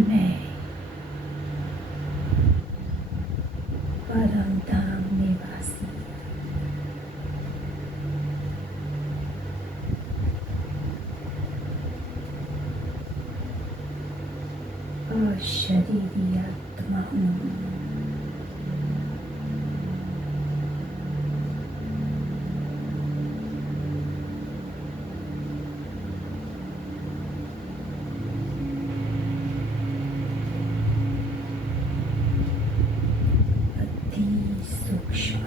मैं परम धाम निवासी अशरीरी आत्मा हूँ। अति सूक्ष्म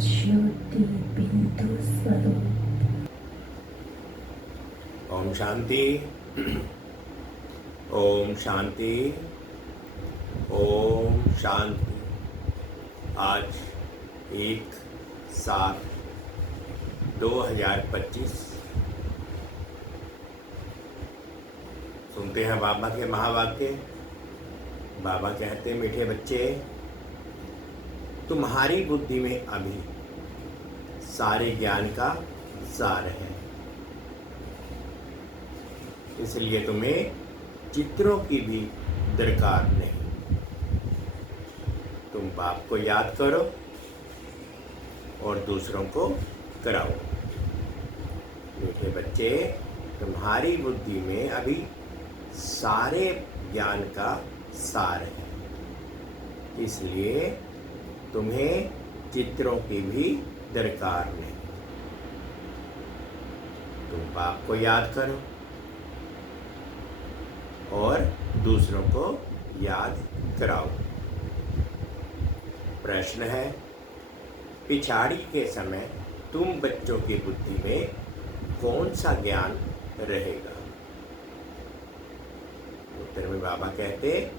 ज्योति बिंदु स्वरूप। ओम शांति। ओम शांति। ओम शांति। आज 1/7/2025 सुनते हैं बाबा के महावाक्य। बाबा कहते हैं, मीठे बच्चे, तुम्हारी बुद्धि में अभी सारे ज्ञान का सार है, इसलिए तुम्हें चित्रों की भी दरकार नहीं। तुम बाप को याद करो और दूसरों को कराओ। मीठे बच्चे, तुम्हारी बुद्धि में अभी सारे ज्ञान का सार है, इसलिए तुम्हें चित्रों की भी दरकार नहीं। तुम बाप को याद करो और दूसरों को याद कराओ। प्रश्न है, पिछाड़ी के समय तुम बच्चों की बुद्धि में कौन सा ज्ञान रहेगा? उत्तर में बाबा कहते,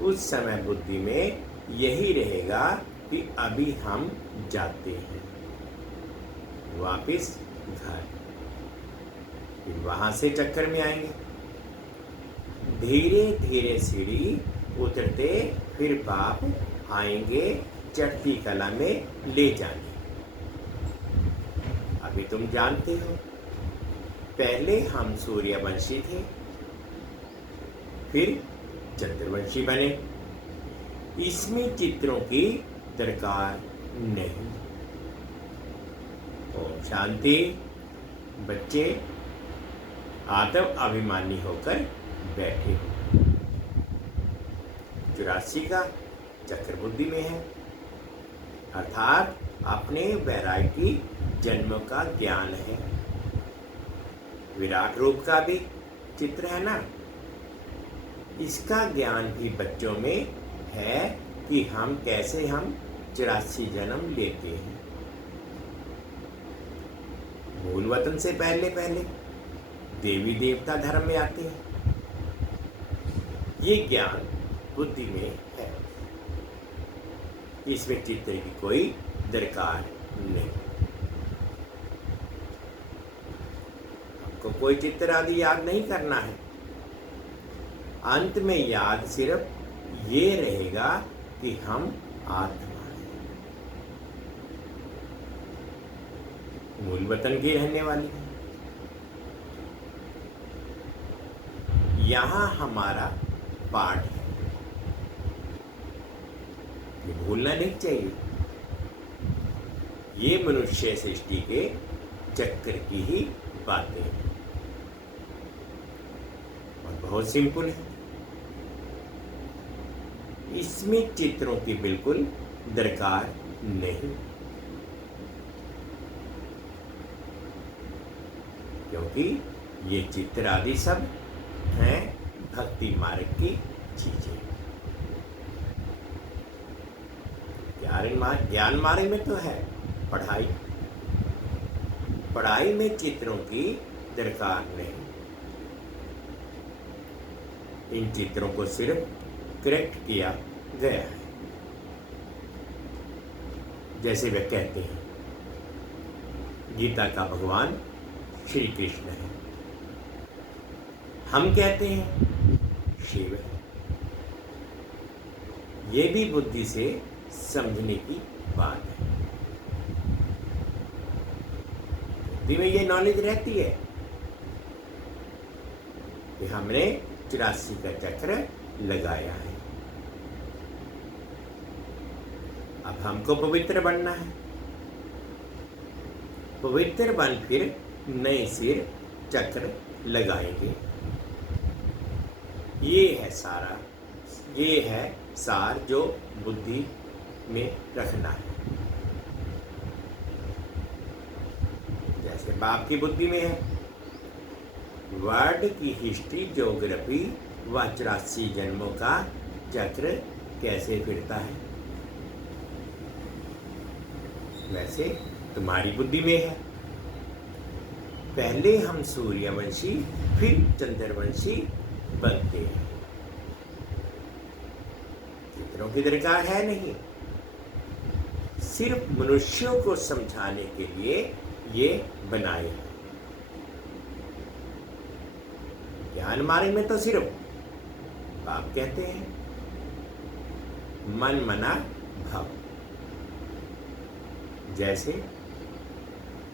उस समय बुद्धि में यही रहेगा कि अभी हम जाते हैं वापिस घर, फिर वहां से चक्कर में आएंगे। धीरे धीरे सीढ़ी उतरते फिर बाप आएंगे चढ़ती कला में ले जाने। अभी तुम जानते हो, पहले हम सूर्यवंशी थे, फिर चंद्रवंशी बने। इसमें चित्रों की दरकार नहीं। ओम शांति। बच्चे आत्म अभिमानी होकर बैठे हो। 84 का चक्र बुद्धि में है, अर्थात अपने वैरागी जन्म का ज्ञान है। विराट रूप का भी चित्र है ना, इसका ज्ञान भी बच्चों में है कि हम कैसे 84 जन्म लेते हैं। मूल वतन से पहले पहले देवी देवता धर्म में आते हैं। ये ज्ञान बुद्धि में है, इसमें चित्र की कोई दरकार नहीं। आपको कोई चित्र आदि याद नहीं करना है। अंत में याद सिर्फ ये रहेगा कि हम आत्मा हैं, मूल वतन की रहने वाली है। यहाँ हमारा पाठ है, ये भूलना नहीं चाहिए। ये मनुष्य सृष्टि के चक्र की ही बातें हैं और बहुत सिंपल है। इसमें चित्रों की बिल्कुल दरकार नहीं, क्योंकि ये चित्र आदि सब हैं भक्ति मार्ग की चीजें। ज्ञान मार्ग में तो है पढ़ाई, पढ़ाई में चित्रों की दरकार नहीं। इन चित्रों को सिर्फ करेक्ट किया गया है। जैसे वे कहते हैं, गीता का भगवान श्री कृष्ण है, हम कहते हैं शिव है। ये भी बुद्धि से समझने की बात है। बुद्धि में ये नॉलेज रहती है कि हमने 84 का चक्र लगाया है, अब हमको पवित्र बनना है। पवित्र बन फिर नए सिर चक्र लगाएंगे। ये है सारा, ये है सार जो बुद्धि में रखना है। जैसे बाप की बुद्धि में है वर्ल्ड की हिस्ट्री, ज्योग्राफी व 84 जन्मों का चक्र कैसे फिरता है, वैसे तुम्हारी बुद्धि में है पहले हम सूर्यवंशी फिर चंद्रवंशी बनते हैं। चित्रों की दरकार है नहीं, सिर्फ मनुष्यों को समझाने के लिए ये बनाए हैं। ज्ञान मार्ग में तो सिर्फ बाप कहते हैं मन मना भव। जैसे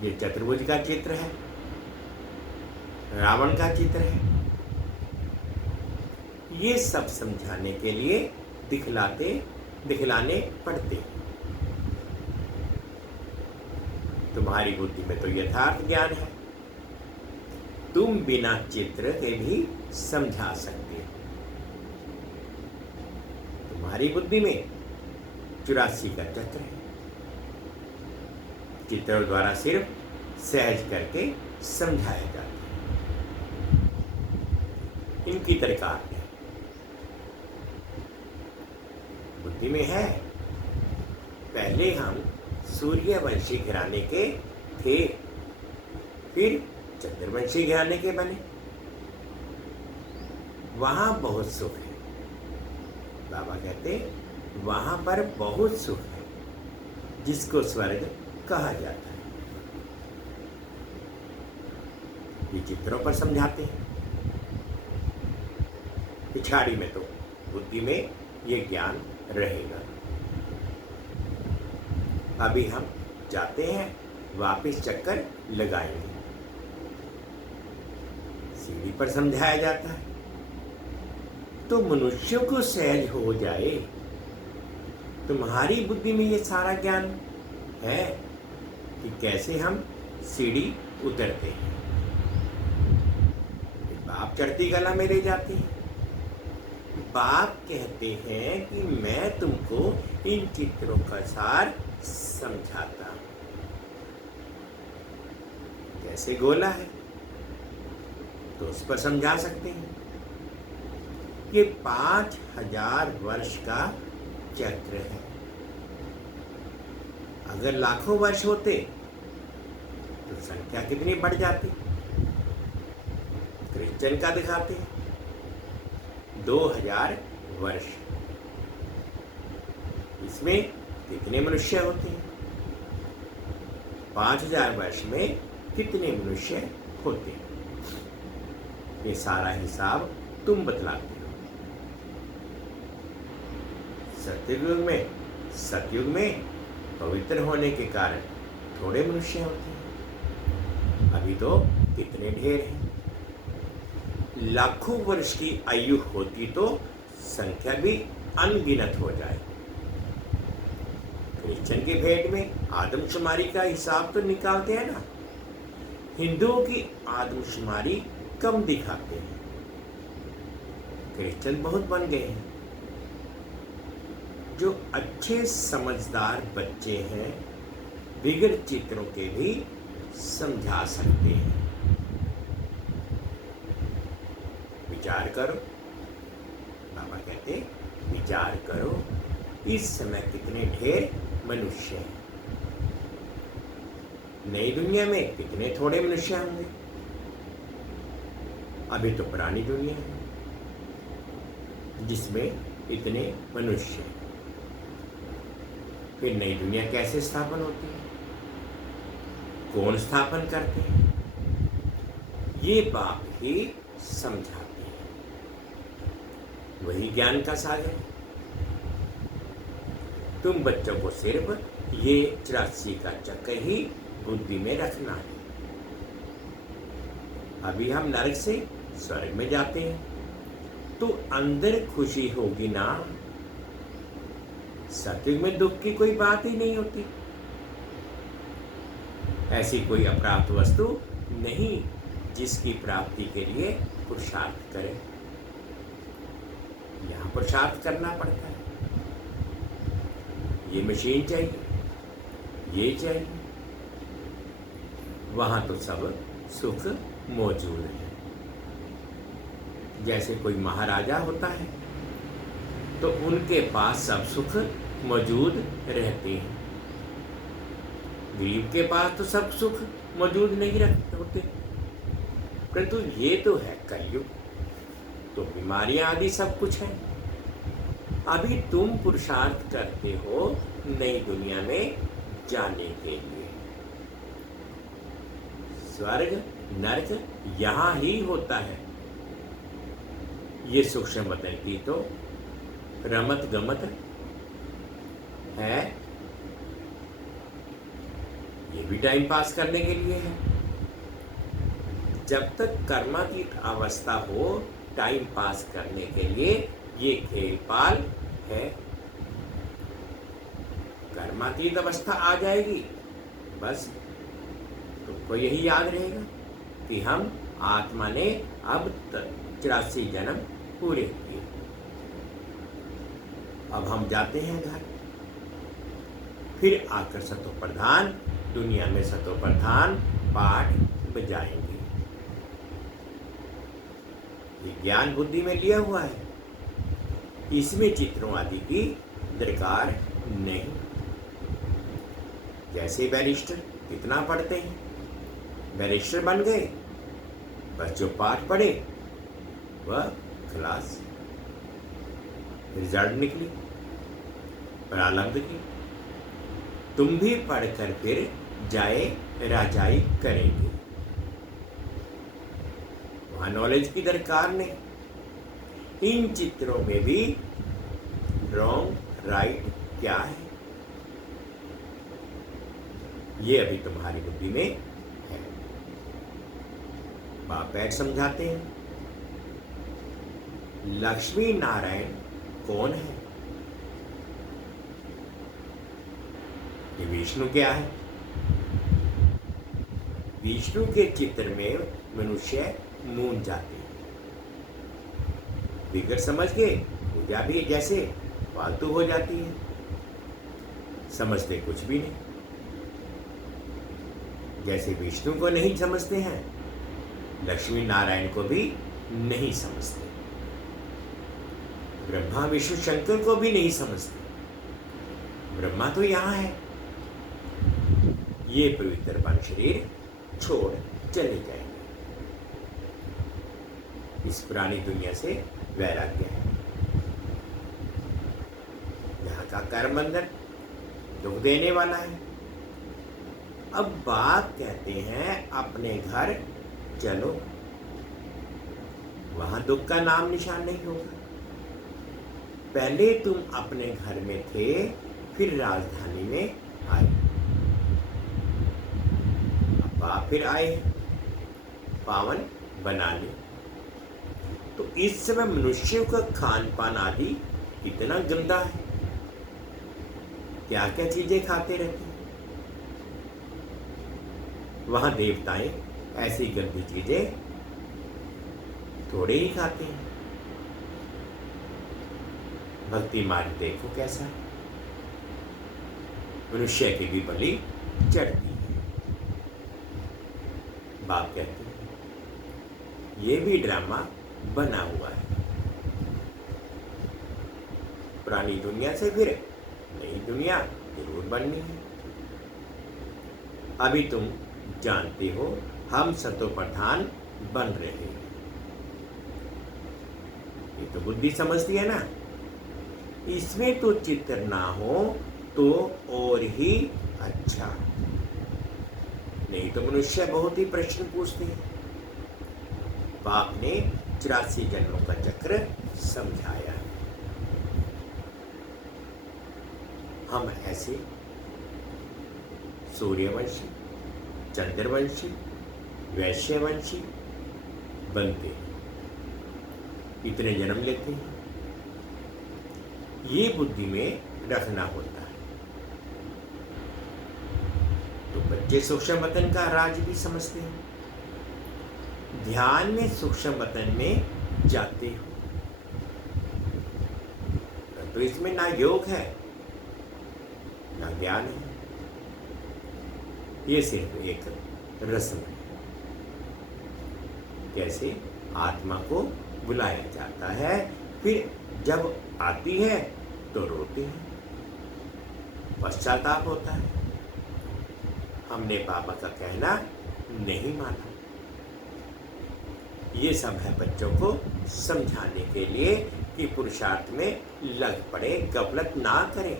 ये चतुर्भुज का चित्र है, रावण का चित्र है, ये सब समझाने के लिए दिखलाने पड़ते हैं। तुम्हारी बुद्धि में तो यथार्थ ज्ञान है, तुम बिना चित्र के भी समझा सकते हो। तुम्हारी बुद्धि में 84 का चक्र है, चित्रों द्वारा सिर्फ सहज करके समझाया जाता है। इनकी दरकार है, बुद्धि में है पहले हम सूर्यवंशी घराने के थे फिर चंद्रवंशी घराने के बने। वहां बहुत सुख है, बाबा कहते वहां पर बहुत सुख है जिसको स्वर्ग कहा जाता है। ये चित्रों पर समझाते हैं, पिछाड़ी में तो बुद्धि में ये ज्ञान रहेगा। अभी हम जाते हैं, वापस चक्कर लगाएंगे। सीढ़ी पर समझाया जाता है तो मनुष्यों को सहज हो जाए। तुम्हारी बुद्धि में ये सारा ज्ञान है कि कैसे हम सीढ़ी उतरते हैं। बाप चढ़ती कला में ले जाते हैं। बाप कहते हैं कि मैं तुमको इन चित्रों का सार समझाता हूं। जैसे गोला है तो उस पर समझा सकते हैं कि 5000 वर्ष का चक्र है। अगर लाखों वर्ष होते तो संख्या कितनी बढ़ जाती। क्रिश्चियन का दिखाते हैं 2000 वर्ष, इसमें कितने मनुष्य होते हैं। 5000 वर्ष में कितने मनुष्य होते हैं, ये सारा हिसाब तुम बतलाते हो। सतयुग में पवित्र होने के कारण थोड़े मनुष्य होते हैं, अभी तो कितने ढेर हैं। लाखों वर्ष की आयु होती तो संख्या भी अनगिनत हो जाए। क्रिश्चियन के भेंट में आदमशुमारी का हिसाब तो निकालते हैं ना, हिंदुओं की आदमशुमारी कम दिखाते हैं। क्रिश्चियन बहुत बन गए हैं। जो अच्छे समझदार बच्चे हैं बिगड़ चित्रों के भी समझा सकते हैं। विचार करो, बाबा कहते विचार करो, इस समय कितने ढेर मनुष्य हैं। नई दुनिया में कितने थोड़े मनुष्य होंगे। अभी तो पुरानी दुनिया है जिसमें इतने मनुष्य हैं। फिर नई दुनिया कैसे स्थापन होती है, कौन स्थापन करते हैं, ये बाप ही समझाते हैं। वही ज्ञान का सागर। तुम बच्चों को सिर्फ ये 84 का चक्कर ही बुद्धि में रखना है। अभी हम नरक से स्वर्ग में जाते हैं तो अंदर खुशी होगी ना। सत्युग में दुख की कोई बात ही नहीं होती। ऐसी कोई अप्राप्त वस्तु नहीं जिसकी प्राप्ति के लिए पुरुषार्थ करें। यहाँ पुरुषार्थ करना पड़ता है। ये मशीन चाहिए, ये चाहिए, वहां तो सब सुख मौजूद है। जैसे कोई महाराजा होता है तो उनके पास सब सुख मौजूद रहते हैं। गरीब के पास तो सब सुख मौजूद नहीं रहते होते। परंतु ये तो है कलयुग, तो बीमारियां आदि सब कुछ है। अभी तुम पुरुषार्थ करते हो नई दुनिया में जाने के लिए। स्वर्ग नरक यहाँ ही होता है। ये सूक्ष्म वतन की तो रमत गमत है, ये भी टाइम पास करने के लिए है। जब तक कर्मातीत अवस्था हो टाइम पास करने के लिए ये खेल पाल है। कर्मातीत अवस्था आ जाएगी बस तुमको यही याद रहेगा कि हम आत्मा ने अब तक 84 जन्म पूरे किए। अब हम जाते हैं घर, फिर आकर सतो प्रधान दुनिया में सतो प्रधान पाठ बजाएंगे। ये ज्ञान बुद्धि में लिया हुआ है, इसमें चित्रों आदि की दरकार नहीं। जैसे बैरिस्टर कितना पढ़ते हैं, बैरिस्टर बन गए, बस जो पाठ पढ़े वह क्लास, रिजल्ट निकली प्रारंभ की। तुम भी पढ़कर फिर जाए राजाई करेंगे। वहां नॉलेज की दरकार नहीं। इन चित्रों में भी रॉन्ग राइट क्या है ये अभी तुम्हारी बुद्धि में है। बाप बैठ समझाते हैं लक्ष्मी नारायण कौन है। ये विष्णु क्या है। विष्णु के चित्र में मनुष्य मूंझ जाते हैं। बिगड़ समझ के पूजा भी जैसे फालतू हो जाती है, समझते कुछ भी नहीं। जैसे विष्णु को नहीं समझते हैं, लक्ष्मी नारायण को भी नहीं समझते, ब्रह्मा विष्णु शंकर को भी नहीं समझते। ब्रह्मा तो यहाँ है। ये पवित्र बन शरीर छोड़ चले जाएंगे। इस पुरानी दुनिया से वैराग्य है। यहाँ का कर्म बंधन दुख देने वाला है। अब बाप कहते हैं अपने घर चलो, वहां दुख का नाम निशान नहीं होगा। पहले तुम अपने घर में थे, फिर राजधानी में आए, अब बाप फिर आए पावन बनाने। तो इस समय मनुष्यों का खान पान आदि कितना गंदा है। क्या क्या चीजें खाते रहते हैं। वहां देवताएं ऐसी गंदी चीजें थोड़े ही खाते हैं। भक्ति मार्ग देखो कैसा है। मनुष्य की भी बलि चढ़ती है। बाप कहते हैं ये भी ड्रामा बना हुआ है। पुरानी दुनिया से फिर नई दुनिया जरूर बननी है। अभी तुम जानते हो हम सतो प्रधान बन रहे हैं। ये तो बुद्धि समझती है ना। इसमें तो चित्र ना हो तो और ही अच्छा। नहीं तो मनुष्य बहुत ही प्रश्न पूछते हैं। बाप ने 84 जन्मों का चक्र समझाया। हम ऐसे सूर्यवंशी, चंद्रवंशी, वैश्यवंशी बनते हैं, इतने जन्म लेते हैं। ये बुद्धि में रखना होता है। तो बच्चे सूक्ष्म वतन का राज भी समझते हैं। ध्यान में सूक्ष्म वतन में जाते हो तो इसमें ना योग है ना ज्ञान है, ये सिर्फ एक रस्म है। कैसे आत्मा को बुलाया जाता है, फिर जब आती है तो रोते हैं, पश्चाताप होता है, हमने बाबा का कहना नहीं माना। ये सब है बच्चों को समझाने के लिए कि पुरुषार्थ में लग पड़े, गफलत ना करें।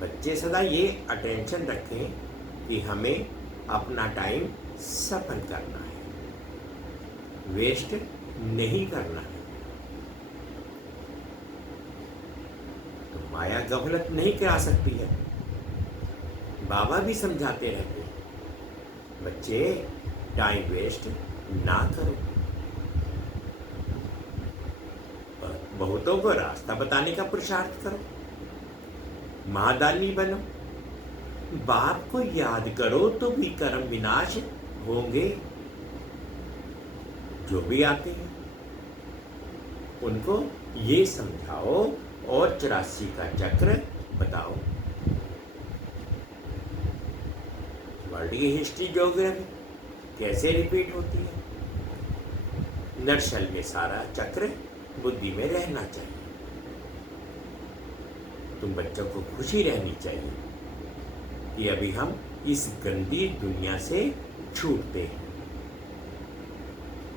बच्चे सदा ये अटेंशन रखें कि हमें अपना टाइम सफल करना है, वेस्ट नहीं करना है। तो माया गफलत नहीं करा सकती है। बाबा भी समझाते रहते हैं, बच्चे टाइम वेस्ट ना करो, बहुतों को रास्ता बताने का पुरुषार्थ करो, महादानी बनो, बाप को याद करो तो भी कर्म विनाश होंगे। जो भी आते हैं उनको ये समझाओ और 84 का चक्र बताओ। वर्ल्ड की हिस्ट्री, ज्योग्राफी कैसे रिपीट होती है, नक्शल में सारा चक्र बुद्धि में रहना चाहिए। तुम बच्चों को खुशी रहनी चाहिए कि अभी हम इस गंदी दुनिया से छूटते हैं।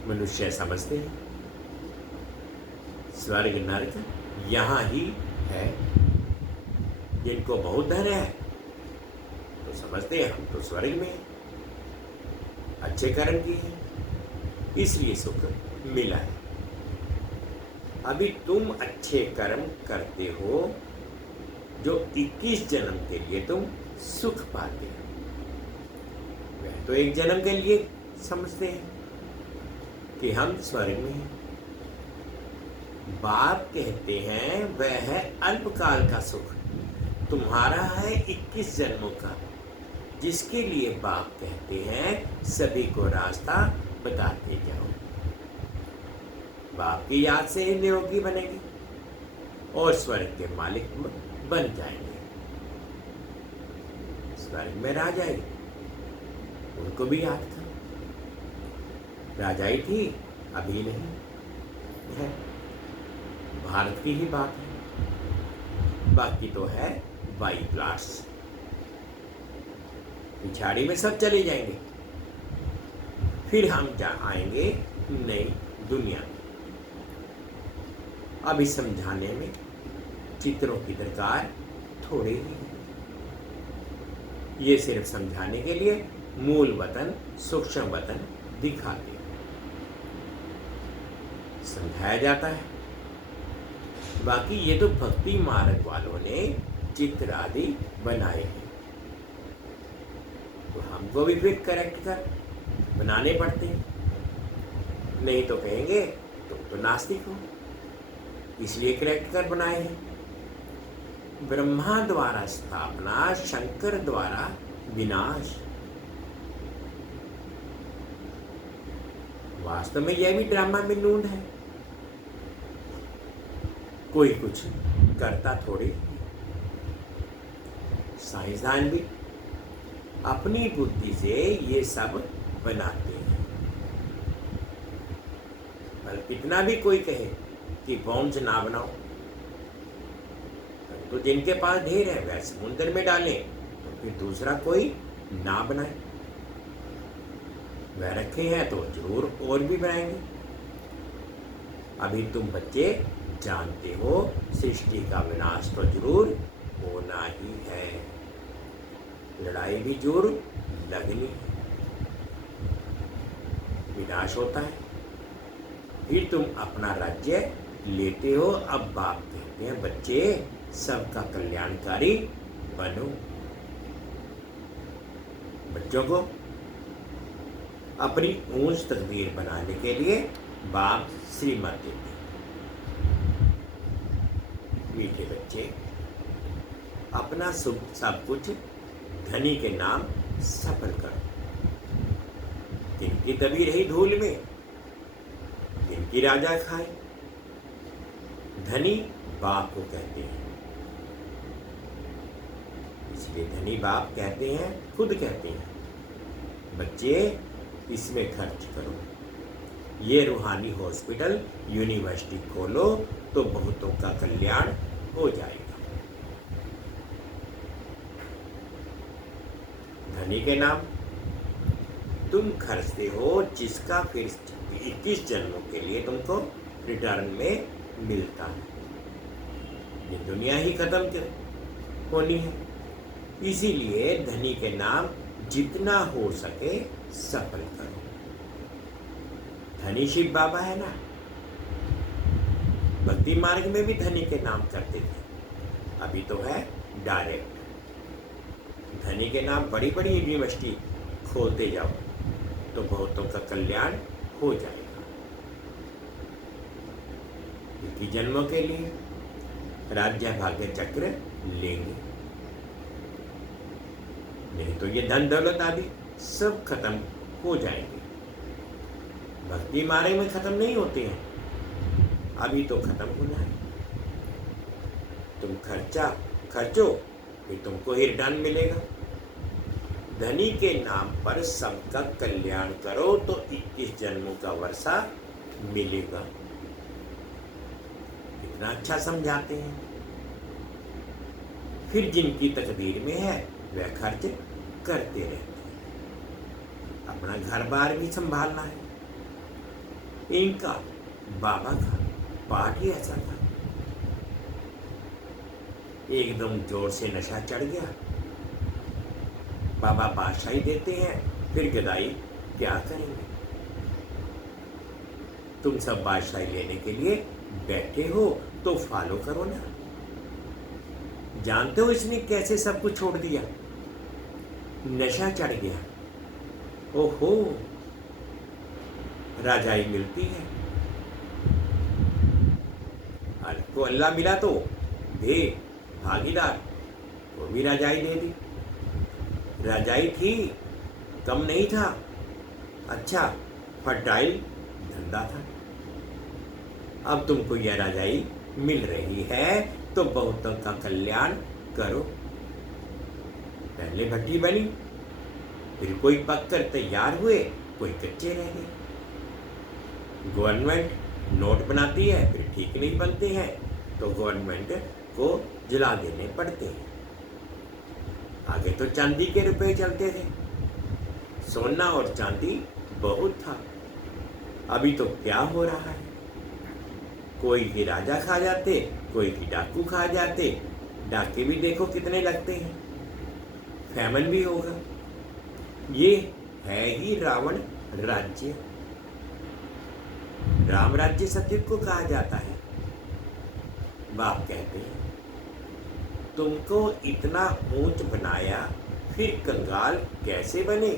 मनुष्य समझते हैं स्वर्ग नरक यहाँ ही है। जिनको बहुत धन है तो समझते हैं हम तो स्वर्ग में हैं, अच्छे कर्म किए हैं इसलिए सुख मिला है। अभी तुम अच्छे कर्म करते हो जो 21 जन्म के लिए तुम सुख पाते हो। वह तो एक जन्म के लिए समझते हैं कि हम स्वर्ग में हैं। बाप कहते हैं वह है अल्पकाल का सुख, तुम्हारा है 21 जन्मों का, जिसके लिए बाप कहते हैं सभी को रास्ता बताते जाओ। बाप की याद से ही निरोगी बनेगी और स्वर्ग के मालिक बन जाएंगे। स्वर्ग में राजाई, उनको भी याद करो। राजाई थी, अभी नहीं है, भारत की ही बात है, बाकी तो है वाई प्लाट्स। पिछाड़ी में सब चले जाएंगे, फिर हम जहाँ आएंगे नई दुनिया में। अभी समझाने में चित्रों की दरकार थोड़ी ही है। ये सिर्फ समझाने के लिए मूल वतन, सूक्ष्म वतन दिखाते हैं, समझाया जाता है। बाकी ये तो भक्ति मार्ग वालों ने चित्र आदि बनाए हैं, तो हमको भी फिर करेक्ट कर बनाने पड़ते हैं। नहीं तो कहेंगे तुम तो नास्तिक हो, इसलिए करेक्ट कर बनाए हैं। ब्रह्मा द्वारा स्थापना, शंकर द्वारा विनाश। वास्तव में यह भी ड्रामा में नून है, कोई कुछ करता थोड़ी। साइंसदान भी अपनी बुद्धि से ये सब बनाते हैं। पर कितना भी कोई कहे कि बॉम्ब्स ना बनाओ, तो जिनके पास ढेर है वह समुद्र में डालें, तो फिर दूसरा कोई ना बनाए। वह रखे हैं तो जरूर और भी बनाएंगे। अभी तुम बच्चे जानते हो सृष्टि का विनाश तो जरूर होना ही है, लड़ाई भी जरूर लगनी है, विनाश होता है, फिर तुम अपना राज्य लेते हो। अब बाप कहते कहते हैं बच्चे सबका कल्याणकारी बनो। बच्चों को अपनी ऊंच तकदीर बनाने के लिए बाप श्रीमत देते हैं। मीठे बच्चे, अपना सब कुछ धनी के नाम सफल करो। जिनकी दबी रही धूल में जिनकी राजा खाए। धनी बाप को कहते हैं, इसलिए धनी बाप कहते हैं, खुद कहते हैं बच्चे इसमें खर्च करो। ये रूहानी हॉस्पिटल यूनिवर्सिटी खोलो तो बहुतों का कल्याण हो जाएगा। धनी के नाम तुम खर्चते हो, जिसका फिर 21 जन्मों के लिए तुमको रिटर्न में मिलता है। ये दुनिया ही खत्म होनी है, इसीलिए धनी के नाम जितना हो सके सफल करो। धनी शिव बाबा है ना, भक्ति मार्ग में भी धनी के नाम करते थे, अभी तो है डायरेक्ट। धनी के नाम बड़ी बड़ी यूनिवर्सिटी खोलते जाओ तो बहुतों का कल्याण हो जाएगा। क्योंकि जन्मों के लिए राज्य भाग्य चक्र लेंगे, नहीं तो ये धन दौलत आदि सब खत्म हो जाएंगे। भक्ति मार्ग में खत्म नहीं होते हैं, अभी तो खत्म होना है। तुम खर्चो फिर तुमको ही रिटर्न मिलेगा। धनी के नाम पर सबका कल्याण करो तो 21 जन्मों का वर्षा मिलेगा। कितना अच्छा समझाते हैं। फिर जिनकी तकदीर में है वह खर्च करते रहते हैं। अपना घर बार भी संभालना है। इनका बाबा का पाठ ही ऐसा था, एकदम जोर से नशा चढ़ गया। बाबा बादशाही देते हैं, फिर गदाई क्या करेंगे। तुम सब बादशाही लेने के लिए बैठे हो तो फॉलो करो ना। जानते हो इसने कैसे सब कुछ छोड़ दिया? नशा चढ़ गया। ओहो, राजाई मिलती है, को अल्लाह मिला तो दे, भागीदार वो भी राजाई दे दी। राजाई थी, कम नहीं था, अच्छा फर्टाइल धंधा था। अब तुमको यह राजाई मिल रही है तो बहुतों का कल्याण करो। पहले भट्टी बनी, फिर कोई पककर तैयार हुए, कोई कच्चे रह गए। गवर्नमेंट नोट बनाती है, फिर ठीक नहीं बनते हैं तो गवर्नमेंट को जला देने पड़ते हैं। आगे तो चांदी के रुपए चलते थे, सोना और चांदी बहुत था। अभी तो क्या हो रहा है, कोई ही राजा खा जाते, कोई ही डाकू खा जाते। डाके भी देखो कितने लगते हैं, फैमन भी होगा। ये है ही रावण राज्य। राम राज्य सत्युग को कहा जाता है। बाप कहते हैं तुमको इतना ऊंच बनाया, फिर कंगाल कैसे बने?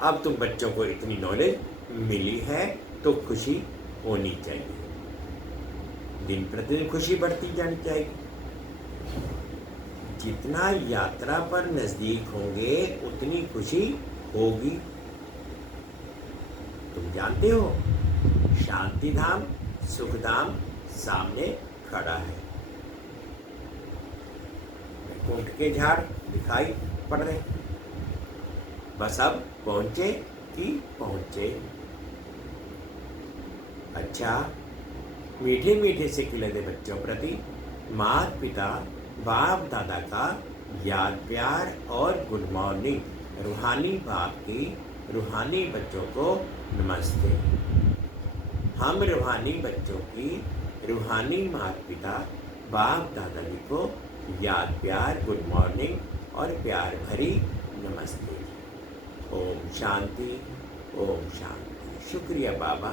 अब तुम बच्चों को इतनी नॉलेज मिली है तो खुशी होनी चाहिए। दिन प्रतिदिन खुशी बढ़ती जानी चाहिए। जितना यात्रा पर नजदीक होंगे उतनी खुशी होगी। तुम जानते हो शांति धाम सुख धाम सामने खड़ा है। ऊंट के झाड़ दिखाई पड़ रहे, बस अब पहुंचे कि पहुंचे। अच्छा, मीठे मीठे से खिलते बच्चों प्रति माता पिता बाप दादा का याद प्यार और गुड मॉर्निंग। रूहानी बाप की रूहानी बच्चों को नमस्ते। हम रूहानी बच्चों की रूहानी माता पिता बाप दादाजी को याद प्यार गुड मॉर्निंग और प्यार भरी नमस्ते। ओम शांति, ओम शांति। शुक्रिया बाबा,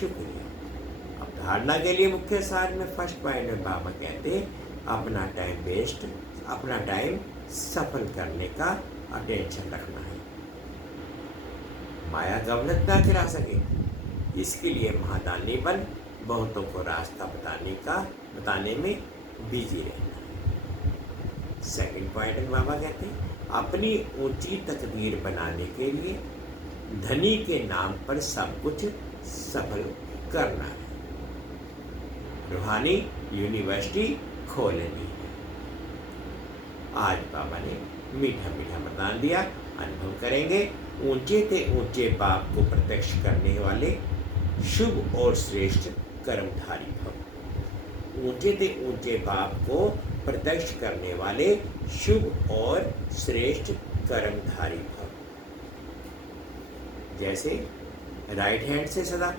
शुक्रिया। अब धारणा के लिए मुख्य सार में फर्स्ट पॉइंट में बाबा कहते हैं अपना टाइम सफल करने का अटेंशन रखना है, माया गलत ना गिरा सके, इसके लिए महादानी बन बहुतों को रास्ता बताने में बिजी रहना है। सेकंड पॉइंट में बाबा कहते हैं अपनी ऊंची तकदीर बनाने के लिए धनी के नाम पर सब कुछ सफल करना है, रूहानी यूनिवर्सिटी खोलनी है। आज बाबा ने मीठा मीठा वरदान दिया, अनुभव करेंगे ऊंचे से ऊंचे बाप को प्रत्यक्ष करने वाले शुभ और श्रेष्ठ कर्मधारी भव। ऊंचे से ऊंचे बाप को प्रत्यक्ष करने वाले शुभ और श्रेष्ठ कर्मधारी भव। जैसे राइट हैंड से सदा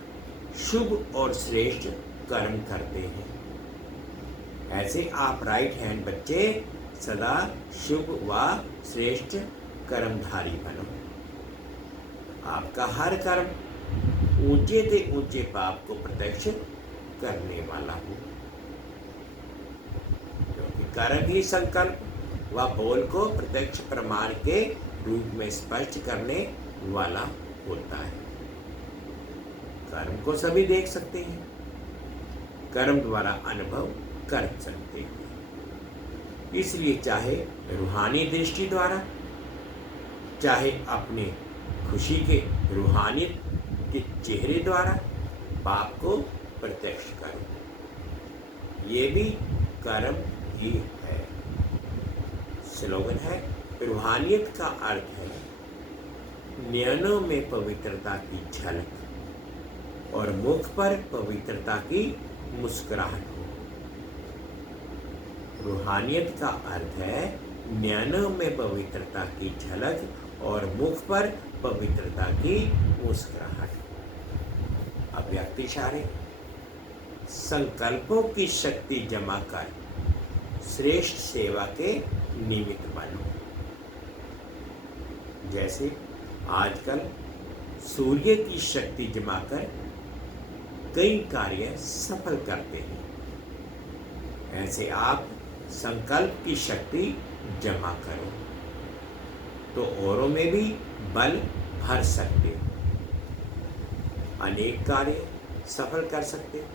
शुभ और श्रेष्ठ कर्म करते हैं, ऐसे आप राइट हैंड बच्चे सदा शुभ व श्रेष्ठ कर्मधारी बनो। आपका हर कर्म ऊंचे से ऊंचे बाप को प्रत्यक्ष करने वाला हो, क्योंकि कर्म ही संकल्प व बोल को प्रत्यक्ष प्रमाण के रूप में स्पष्ट करने वाला होता है। कर्म को सभी देख सकते हैं, कर्म द्वारा अनुभव कर सकते हैं। इसलिए चाहे रूहानी दृष्टि द्वारा, चाहे अपने खुशी के रूहानियत के चेहरे द्वारा बाप को प्रत्यक्ष करो, ये भी कर्म ही है। स्लोगन है रूहानियत का अर्थ है नयनों में पवित्रता की झलक और मुख पर पवित्रता की मुस्कुराहट हो। रूहानियत का अर्थ है नयनों में पवित्रता की झलक और मुख पर पवित्रता की मुस्कुराहट। अव्यक्त इशारे संकल्पों की शक्ति जमा कर श्रेष्ठ सेवा के निमित्त बनो। जैसे आजकल सूर्य की शक्ति जमा कर कई कार्य सफल करते हैं, ऐसे आप संकल्प की शक्ति जमा करो तो औरों में भी बल भर सकते हो, अनेक कार्य सफल कर सकते हो।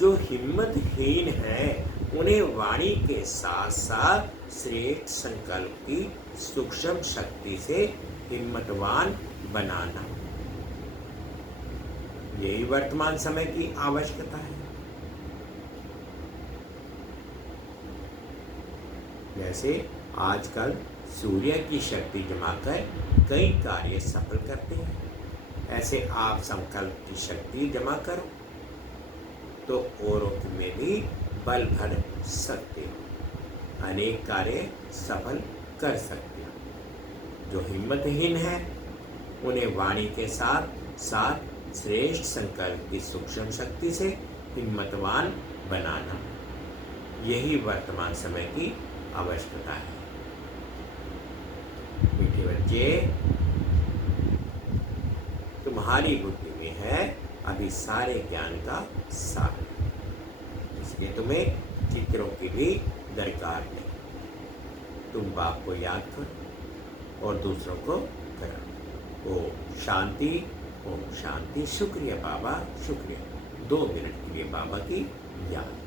जो हिम्मतहीन है उन्हें वाणी के साथ साथ श्रेष्ठ संकल्प की सूक्ष्म शक्ति से हिम्मतवान बनाना, यही वर्तमान समय की आवश्यकता है। जैसे आजकल सूर्य की शक्ति जमाकर कई कार्य सफल करते हैं, ऐसे आप संकल्प की शक्ति जमा करो तो औरों में भी बल भर सकते हो, अनेक कार्य सफल कर सकते हो। जो हिम्मतहीन है उन्हें वाणी के साथ साथ श्रेष्ठ संकल्प की सूक्ष्म शक्ति से हिम्मतवान बनाना, यही वर्तमान समय की आवश्यकता है। मीठे बच्चे, तुम्हारी बुद्धि में है अभी सारे ज्ञान का सार, इसलिए तुम्हें चित्रों की भी दरकार नहीं। तुम बाप को याद करो और दूसरों को करो। ओम शांति, ओम शांति। शुक्रिया बाबा, शुक्रिया। 2 मिनट के लिए बाबा की याद।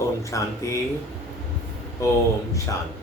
ओम शांति ओम शांति।